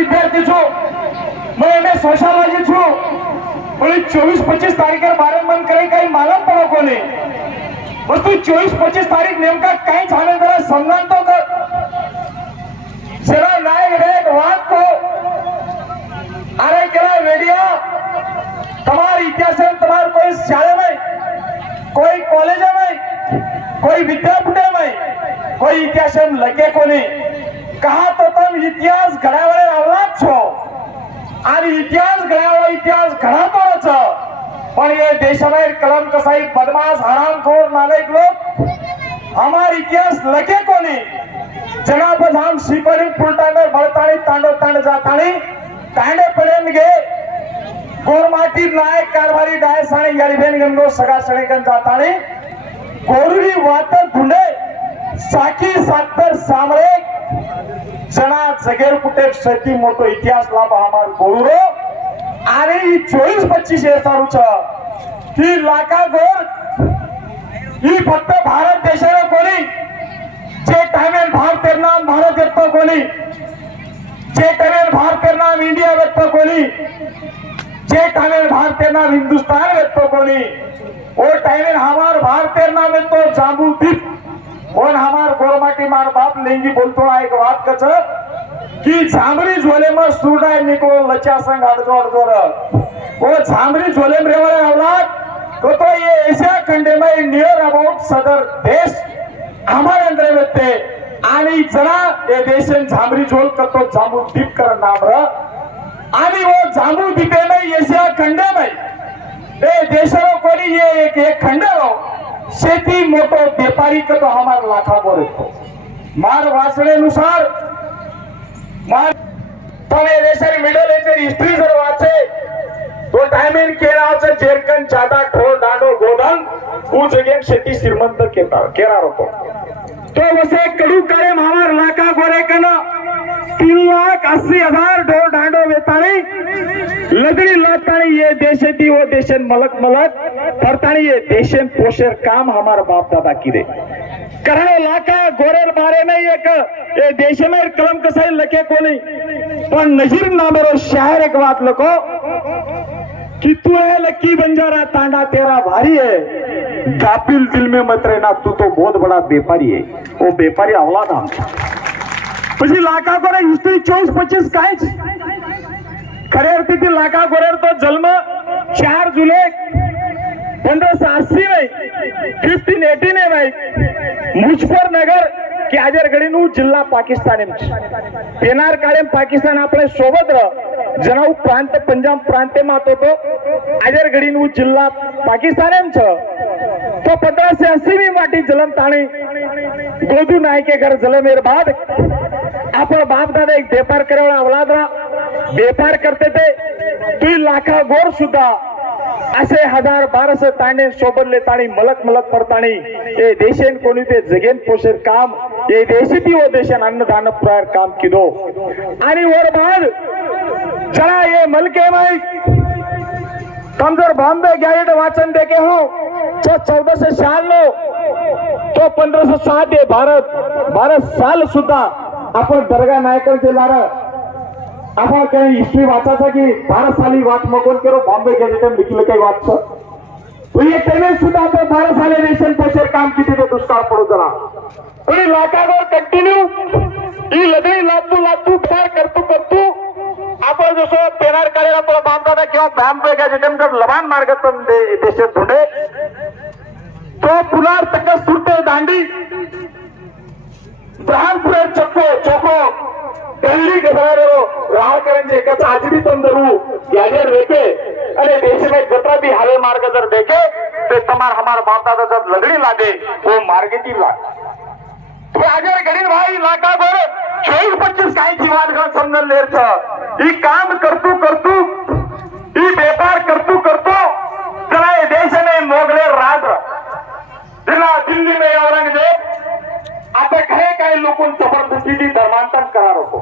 विद्यार्थी छो मैं सोशलॉजी छू बोले 24-25 तारीख बारे मन करे काही मालूम पड़ो कोने बस तू 24-25 तारीख नेमका काही झाले जरा समजान तो कर जरा नायक रे बात को अरे केला वेडिया तुम्हारे इतिहास में तुम्हारे कोई शाले में कोई कॉलेज में कोई विद्यापीठ में कोई इतिहास में लगे कोने कहा तो तुम इतिहास घडावाळे औलाद छो आणि इतिहास घडावा इतिहास घडातो छ पण ये देशाबाहेर कलमकसाई बदमाश हरामखोर नालायक लोग हमार इतिहास लगे कोने जनाब हम सिपरी फुलटाने बळताणी तांडो तांड जाताणी तांडे पडेन गे गोरमाटी नायक कारभारी डायसाणी गरीबेन गंगो सगा सडेकन जाताणी गोरुरी वात धुंडे साकी सातर सामळे जना जगेर कुठे सती मोठो इतिहास लाभ हमार गोरुरो आणि 24-25 सारू छ की लाका गोर ही फक्त भारत देशाने कोणी जे टाइमेन भारत नाम भारत येतो कोणी जे टाइमेन भारत नाम इंडिया येतो कोणी जे टाइमेन भारत नाम हिंदुस्तान येतो कोणी वो टाइमेन हमार भारत नाम येतो जांबू द्वीप और हमार गोरमाटी मार बाप लेंगी बोलतो एक बात कच कि झामरी झोले में सूडाय निको लचा संग अड़जोड़ वो झामरी झोले में रेवाले औलाद तो ये एशिया खंडे में नियर अबाउट सदर देश हमारे अंदर होते आणि जना ये देशन झामरी झोल करतो जांबू द्वीप कर नाम र आणि वो जांबू द्वीपे में एशिया खंडे में ये देशों कोणी ये एक खंड हो शेती मोटो व्यापारी का तो हमारा लाखा बोले तो मार वाचनेनुसार मार तमे देशाची मिडल एज हिस्ट्री जर वाचे तो टाइमिंग केराचं जेरकन जादा ढोल दांडो गोधन उ जगेन शेती श्रीमंत केरार होतो तो वसे कडू करे हमार लाखा गोरे कन 3,80,000 ढोल दांडो वेताणी लदड़ी लातानी ये देशेती वो देशन मलक मलक करतानी ये देशन पोषर काम हमार बाप दादा किरे करणे लाका गोरेर बारे में एक ये देश में कलम कसाई लके कोनी पण नजीर नामेरो शायर एक बात लको कि तू है लकी बंजारा तांडा तेरा भारी है गाफिल दिल में मत रहना तू तो बहुत बड़ा व्यापारी है वो व्यापारी औलाद हम પછી લાકા ગોરે હિસ્ટ્રી 24-25 કાંઈ છે खरे अर्थी लाका गोरेर तो जन्म 4 जुलै 1580 में 1580 ने भाई मुजफ्फर नगर के आजरगढ़ी नु जिल्हा पाकिस्तान पेनार काळे पाकिस्तान आपले सोबत जनाऊ प्रांत पंजाब प्रांते मातो तो आजरगढ़ी नु जिल्हा पाकिस्तान छ तो 1580 में माटी जलम ताणी गोदू नायके घर जलमेर बाद आपण बाप दादा एक व्यापार करेवाळा औलाद रा व्यापार करते थे तुई लाखा गोर सुद्धा असे 1000-1200 तांडे सोबतले ताणी मलक मलक परताणी ये देशेन कोणी ते जगेन पोषर काम ये देशती वो देशन अन्नदान प्रायर काम किदो आणि वर बाद जरा ये मलके में कमजोर बॉम्बे गैजेट वाचन देखे हो तो 1400 साल लो तो 1507 ये भारत साल सुद्धा आपण दर्गा नायकांचे लारा आपण काही हिस्ट्री वाचायचा की 12 साली वाट मगोन करो बॉम्बे गॅजेटन लिखिलं काही वाचतो तो ये पेमेंट सुद्धा आपण 12 साले नेशन पोषर काम किती ते दुष्काळ पडू जरा आणि लाखावर कंटिन्यू ही लदई लातू फार करतो आपण जसं पेनार काढायला तो बांधता किंवा बॉम्बे गॅजेटन जर लबान मार्गातून देशात धुंडे तो पुलार तक सुरते दांडी ब्रह्मपुरे चोको दिल्ली गसरारो राहकरंजे एकाचा आजरी तंदरू याजर देखे अरे देश में जतरा भी हवे मार्ग जर देखे तो तमार हमार बाप दादा जब लदड़ी लादे वो मार्ग की ला तो आजर गरीब भाई लाका गोर 24-25 काही जीवन का समझ लेर छ ई काम करतू ई व्यापार करतू जरा ये देश में मोगले राज जिला दिल्ली में औरंगजेब आता काही काही लोक जबरदस्ती धर्मांतरण करा रखो